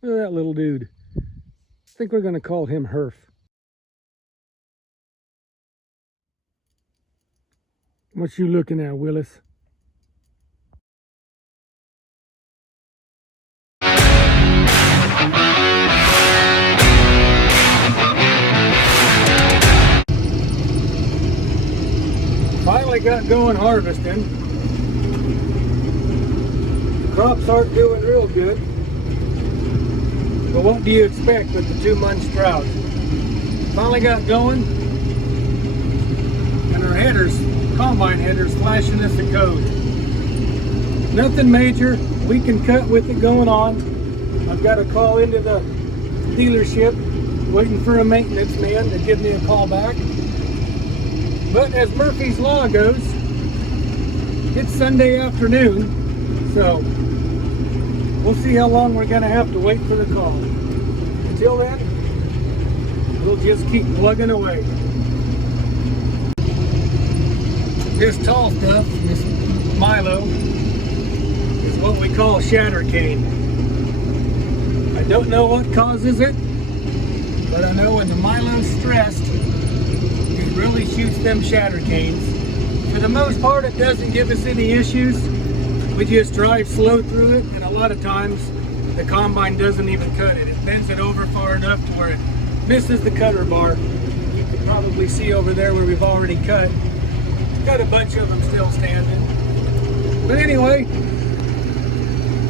Look at that little dude. I think we're going to call him Herf. What you looking at, Willis? Finally got going harvesting. Crops aren't doing real good. But what do you expect with the 2-month drought? Finally got going. And our headers, combine headers, flashing us a code. Nothing major. We can cut with it going on. I've got to call into the dealership, waiting for a maintenance man to give me a call back. But as Murphy's Law goes, it's Sunday afternoon, so we'll see how long we're going to have to wait for the call. Until then, we'll just keep plugging away. This tall stuff, this Milo, is what we call shatter cane. I don't know what causes it, but I know when the Milo's stressed, it really shoots them shatter canes. For the most part, it doesn't give us any issues. We just drive slow through it, and a lot of times the combine doesn't even cut it. It bends it over far enough to where it misses the cutter bar. You can probably see over there where we've already cut. Got a bunch of them still standing. But anyway,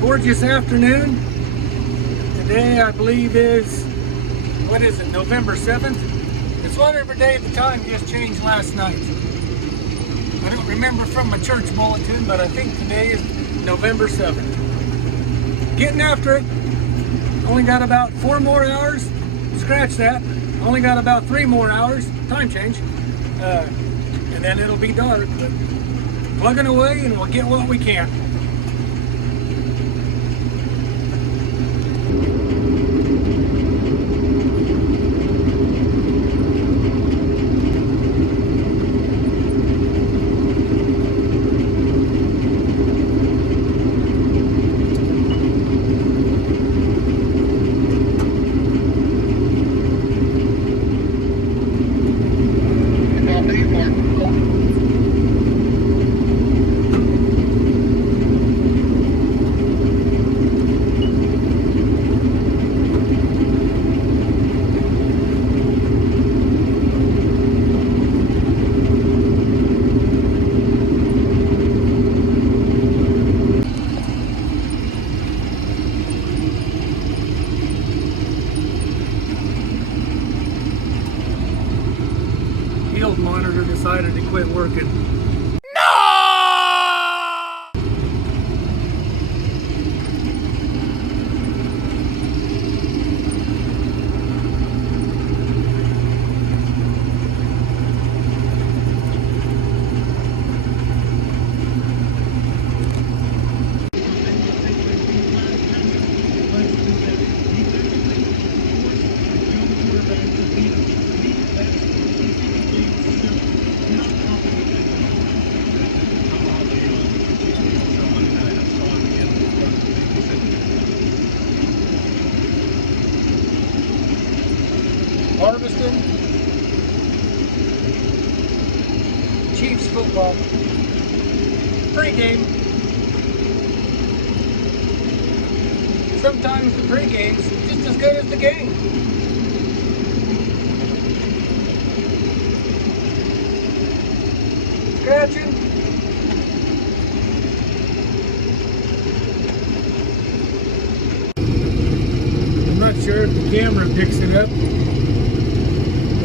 gorgeous afternoon. Today I believe is, what is it, November 7th? It's whatever day the time just changed last night. I don't remember from my church bulletin, but I think today is November 7th. Getting after it. Only got about 4 more hours. Scratch that. Only got about 3 more hours. Time change. And then it'll be dark. But plugging away and we'll get what we can. Field monitor decided to quit working. Harvesting. Chiefs football. Pre-game. Sometimes the pre-game's just as good as the game. Scratching. I'm not sure if the camera picks it up.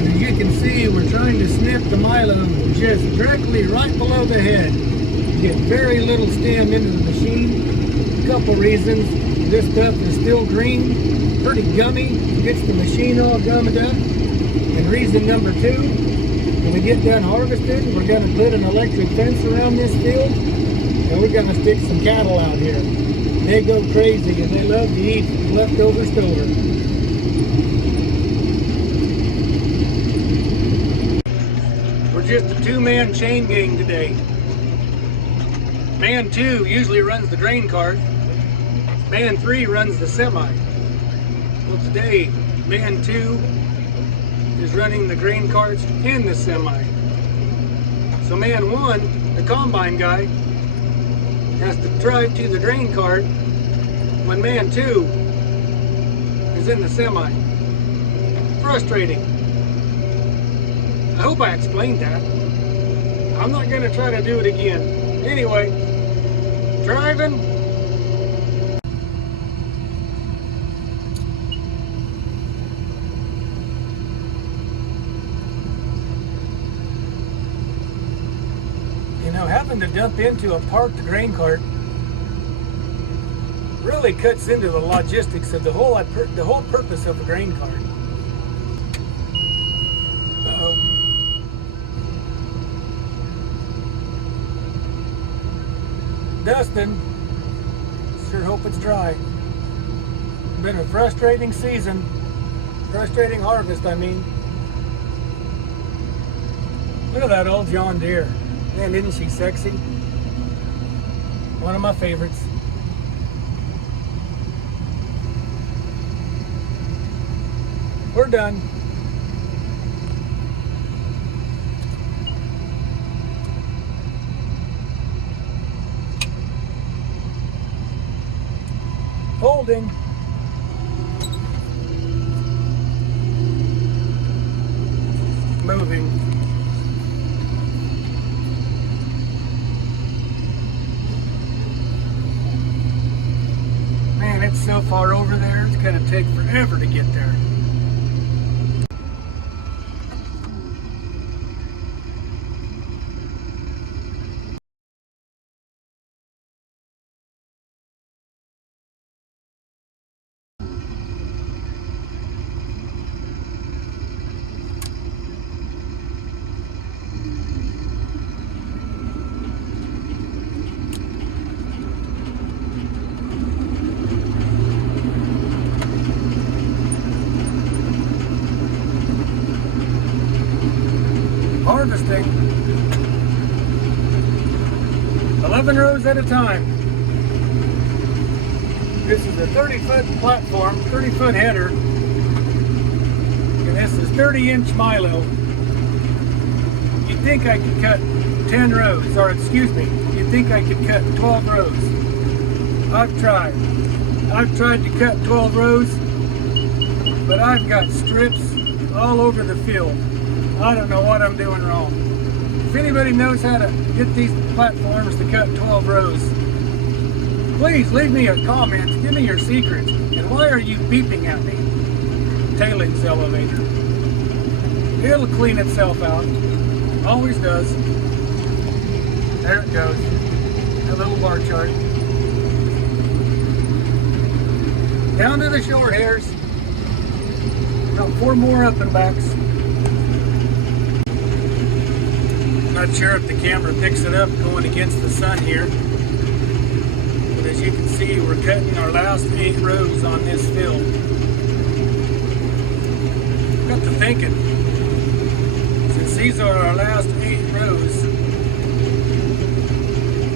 As you can see, we're trying to snip the Milo just directly right below the head. Get very little stem into the machine. A couple reasons. This stuff is still green, pretty gummy, gets the machine all gummed up. And reason number 2, when we get done harvesting, we're going to put an electric fence around this field, and we're going to stick some cattle out here. They go crazy and they love to eat leftover stover. Just a 2-man chain gang today. Man 2 usually runs the grain cart. Man 3 runs the semi. Well, today, man 2 is running the grain carts and the semi. So man 1, the combine guy, has to drive to the grain cart when man 2 is in the semi. Frustrating. I hope I explained that. I'm not going to try to do it again. Anyway, driving. You know, having to dump into a parked grain cart really cuts into the logistics of the whole purpose of a grain cart. Uh-oh. Dustin, sure hope it's dry. Been a frustrating season, frustrating harvest, I mean. Look at that old John Deere. Man, isn't she sexy? One of my favorites. We're done. Folding. Moving. Man, it's so far over there, it's gonna take forever to get there. Harvesting 11 rows at a time. This is a 30-foot platform, 30-foot header, and this is 30-inch Milo. You'd think I could cut 10 rows, or excuse me, you'd think I could cut 12 rows. I've tried to cut 12 rows, but I've got strips all over the field. I don't know what I'm doing wrong. If anybody knows how to get these platforms to cut 12 rows, please leave me a comment. Give me your secrets. And why are you beeping at me? Tailings elevator. It'll clean itself out. Always does. There it goes. A little bar chart. Down to the short hairs. About 4 more up and backs. Not sure if the camera picks it up going against the sun here, but as you can see, we're cutting our last 8 rows on this field. Got to thinking, since these are our last 8 rows,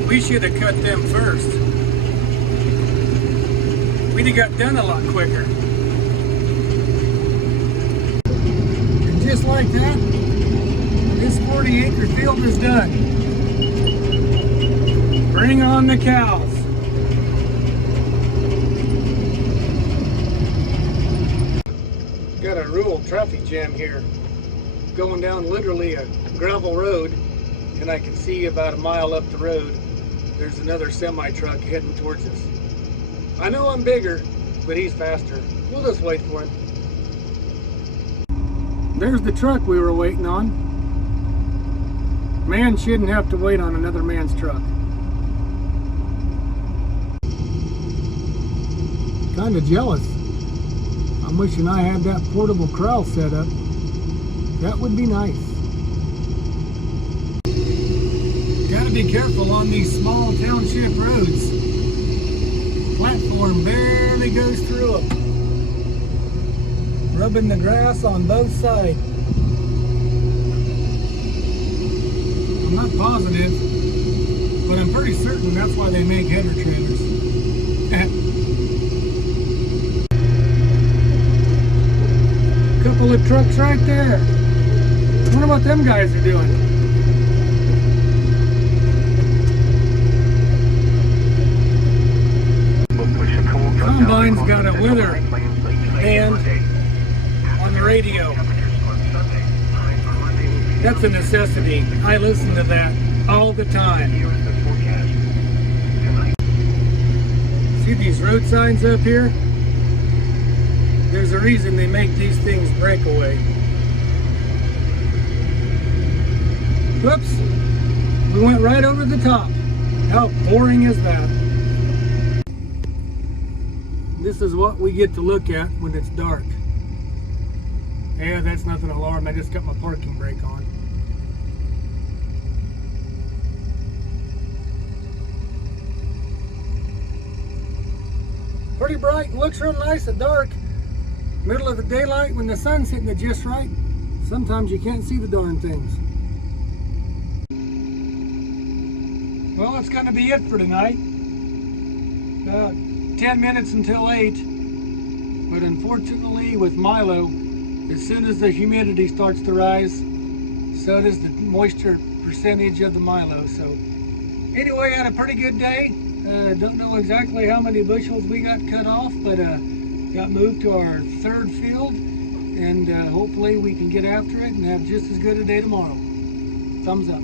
we should have cut them first. We'd have got done a lot quicker. And just like that, this 40-acre field is done. Bring on the cows. Got a rural traffic jam here. Going down literally a gravel road, and I can see about a mile up the road, there's another semi-truck heading towards us. I know I'm bigger, but he's faster. We'll just wait for him. There's the truck we were waiting on. Man shouldn't have to wait on another man's truck. Kinda jealous. I'm wishing I had that portable corral set up. That would be nice. Gotta be careful on these small township roads. Platform barely goes through them. Rubbing the grass on both sides. I'm not positive, but I'm pretty certain that's why they make header trailers. couple of trucks right there. I wonder what them guys are doing. Combine's got a weather band on the radio. That's a necessity. I listen to that all the time. See these road signs up here? There's a reason they make these things breakaway. Whoops! We went right over the top. How boring is that? This is what we get to look at when it's dark. Yeah, that's nothing alarm. I just got my parking brake on. Pretty bright and looks real nice at dark. Middle of the daylight when the sun's hitting it just right. Sometimes you can't see the darn things. Well, that's going to be it for tonight. 10 minutes until 8. But unfortunately with Milo, as soon as the humidity starts to rise, so does the moisture percentage of the Milo. So anyway, I had a pretty good day. Don't know exactly how many bushels we got cut off, but got moved to our third field, and hopefully we can get after it and have just as good a day tomorrow. Thumbs up.